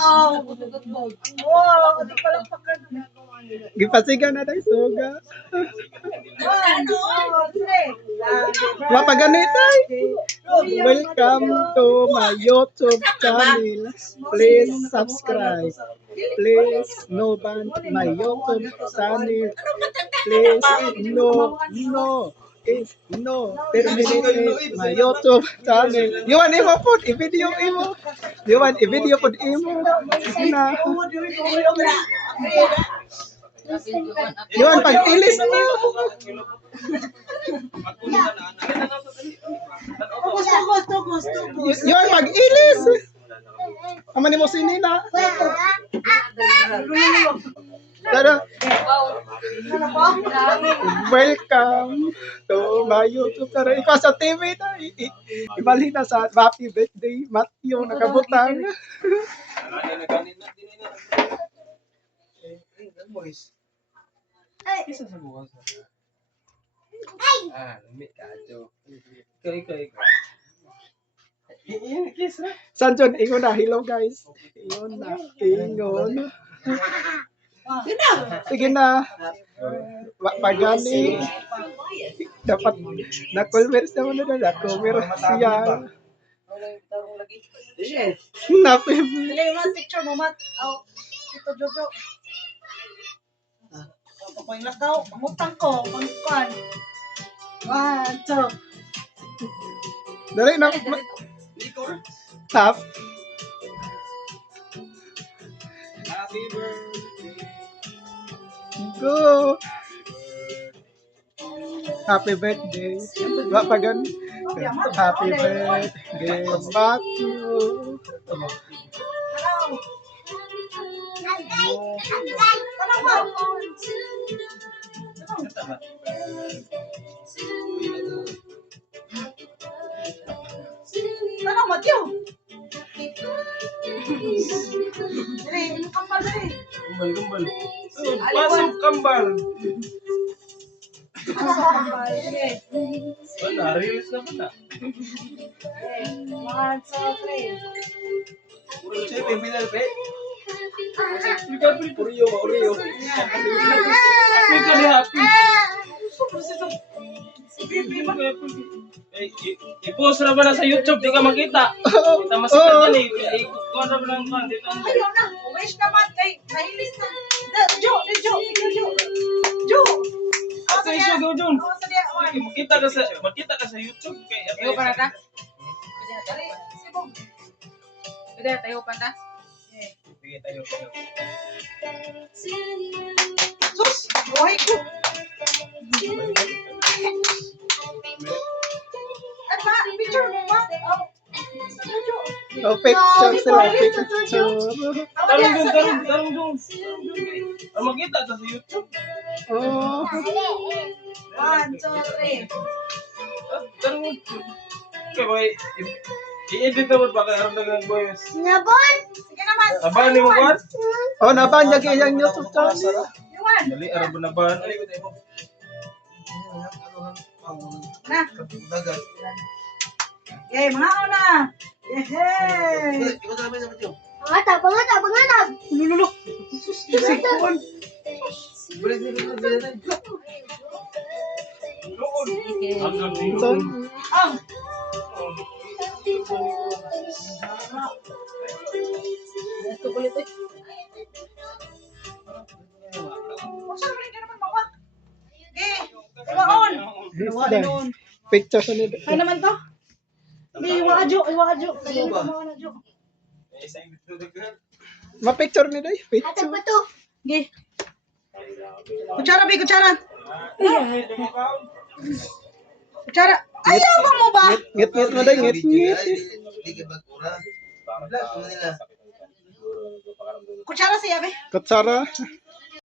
Wow! Wow! Hindi pala pakan. Gipasigan na tayo suga. Ano? Mapaganitay. Welcome to my YouTube channel. Please subscribe. Please noban my YouTube channel. Please terminate my YouTube channel. You want imo put i-video imo. You want i-video put imo. Na. You want pag-ilis mo. You want pag-ilis. Aman mo sinina. Tara. Welcome to my YouTube channel. Ikaw sa TV na. Ibalita sa happy birthday, Matthew, nakabutang. Isa sa bukas. Lumit ka, Jo. Ikaw. Kiss na. Sanjon, ingon na. Hello guys. Ingon na. Ingon. Sige na. Pagani. Dapat na-converse naman na. Na-converse siya. Napim. Dili mo picture mo mat. Oh, ito Jojo. Papaingas daw, pangutang ko, pangkuan. 1, 2. Dali na. Tap. Happy birthday. Go. Happy birthday. Wapagan. Happy birthday, Matthew. Tanong Matthew. Dili, kambal dili. Kambal. Pasok kambal. Kambal. Sige. Wala, release na pala. 1, 2, 3. Siya, may minal pe. Oreo. Happy. I-post na ba na sa YouTube? Di ka makita. Kita masikat yan eh. I-kuha na ba lang kan? Ayaw na. Wish ka mat kay nahilis na. Jo. Sa iso, go Jun. Oh, sa diya. Makita ka sa YouTube. Tayo pa na ta? Sibong. Pwede tayo pa ta? Sige tayo. Sus, buhay ko. At ba, picture mo ma? Oh. Oh, picture sila. Picture. Tarong Jun. Makita ka sa YouTube. Oh. 1, 2, 3. Tarong Jun. Okay, boy. I-edit na mo ba kaya aram na boys? Nabon! Sige naman. Aban ni mo ba? Oh, nabanyag iyang YouTube channel. Yuan. Dali, aram na ba? Na. Yay, mga ako na. Yay! Pangatag. Lululo. Sikon. So, Ang. Saan rin ka naman mawak? Okay. Iwaon. picture sa nila. Kaya naman to? Iwa adyo. Ma-picture ni Day. Picture. Okay. Kutsara. Kutsara. Ayaw ba mo ba? Ngit mo Day, ngit. Kutsara siya be. Kutsara.